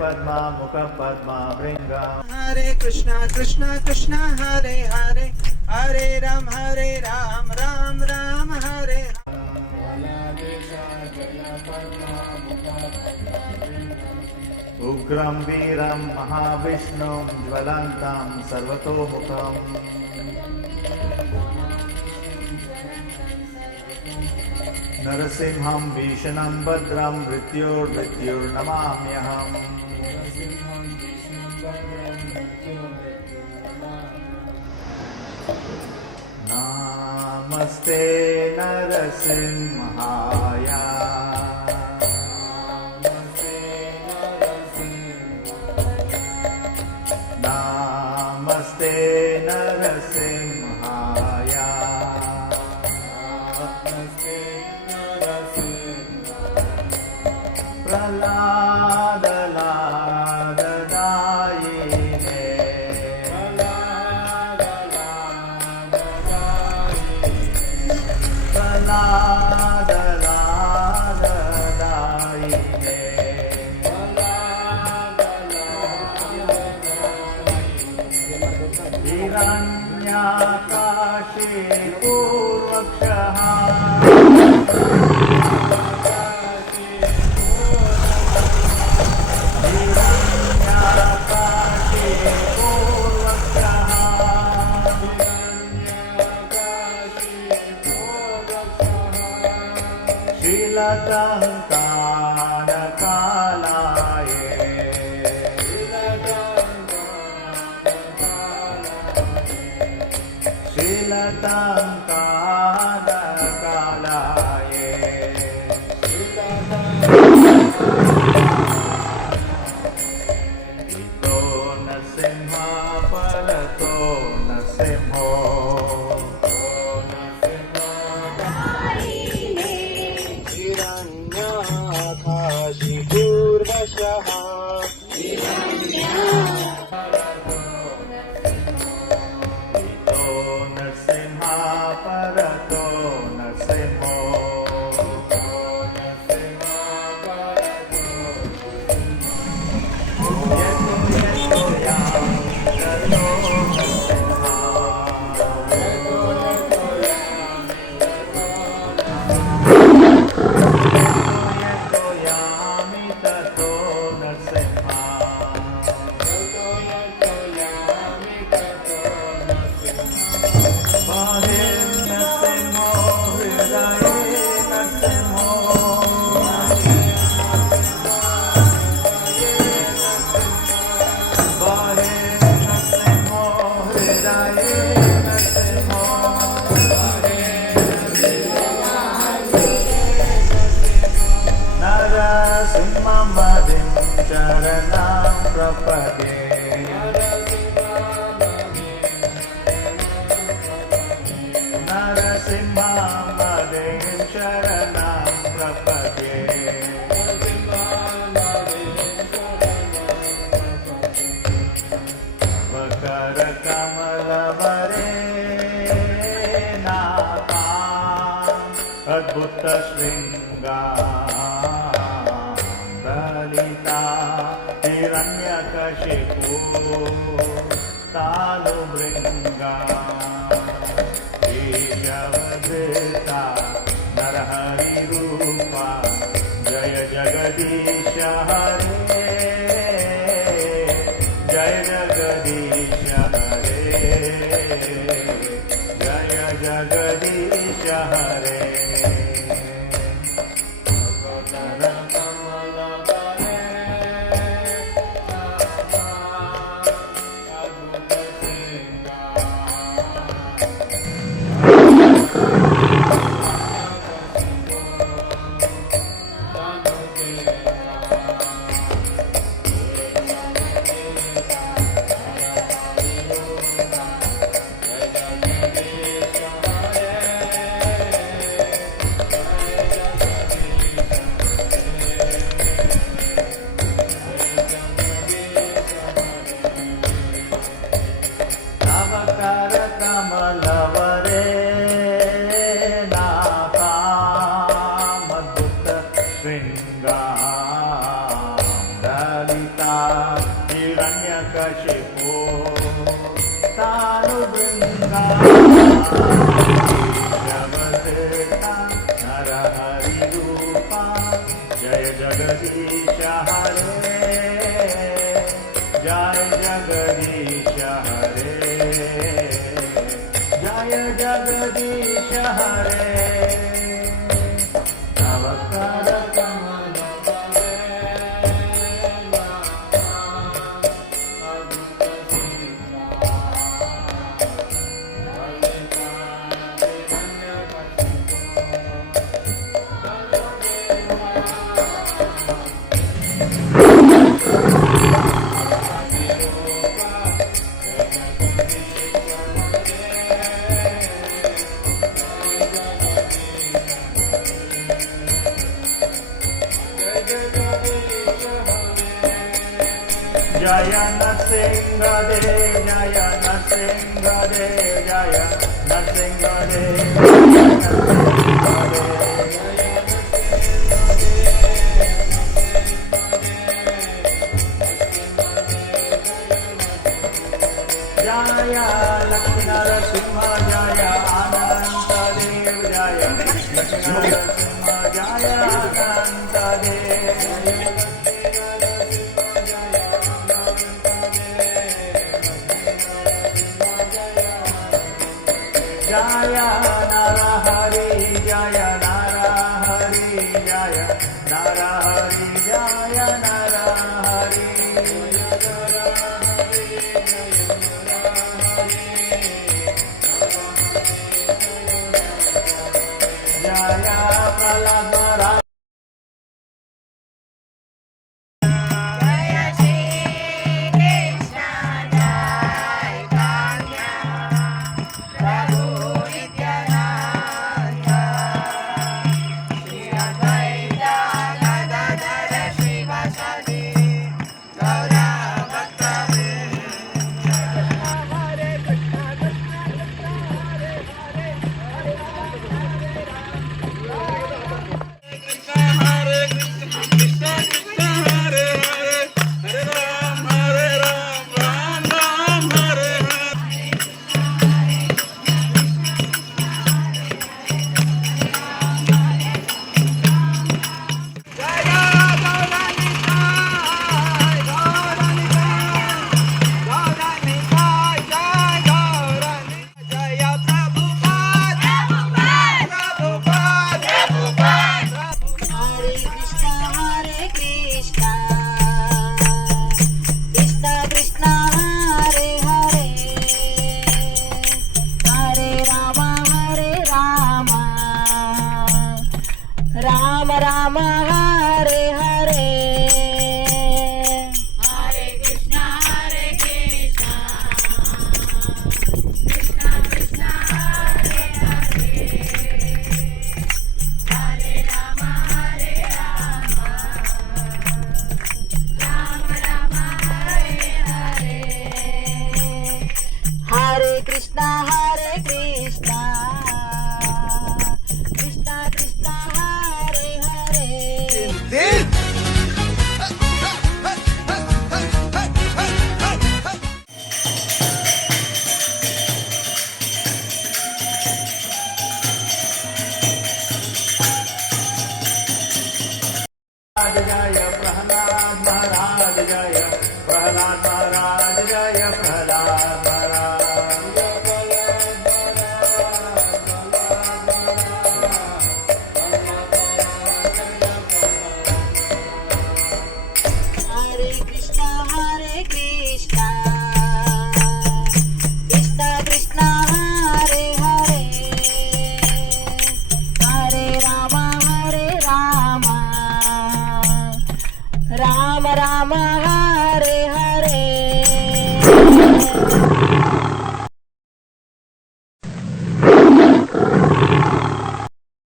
पद्मा मुख पद्मा भृंगा हरे कृष्णा कृष्णा कृष्णा हरे हरे हरे राम राम राम हरे उग्रं वीरं महाविष्णुं ज्वलन्तं सर्वतोमुखम् नरसिंहं भीषणं भद्रं मृत्युर्नमाम्यहम् नमस्ते नरसिंहाय नमस्ते नरसिंहाय प्रह्लादलाददायिने प्रह्लादलाददायिने हिरण्याकाशे पूर्वक्षः अद्भुत श्रृंगा ललिता हिरण्यकशिपु तालु मृंगा ईशवदृता नरहरि रूपा जय जगदीश हरे जय जगदीश हरे जय जगदीश हरे हिरण्यकशिपो सानुबृन्दा जगदेता नरहरिरूपा जय जगदीश हरे जय जगदीश हरे जय जगदीश हरे तव कर कमल जय नरसिंहदेव जय नरसिंहदेव जय नरसिंहदेव जय लक्ष्मी नरसिंह जय अनंतदेव जय लक्ष्मी नरसिंह जय अनंतदेव जय नरहरि जय नरहरि जय नरहरि जय नरहरि जय प्रहलाद राम राम हरे हरे हरे कृष्णा कृष्णा कृष्णा हरे हरे हरे राम राम राम हरे हरे हरे कृष्णा कृष्णा कृष्णा कृष्णा हरे हरे जय प्रहलाद महाराज जय प्रहलाद महाराज जय प्रहलाद हरे कृष्णा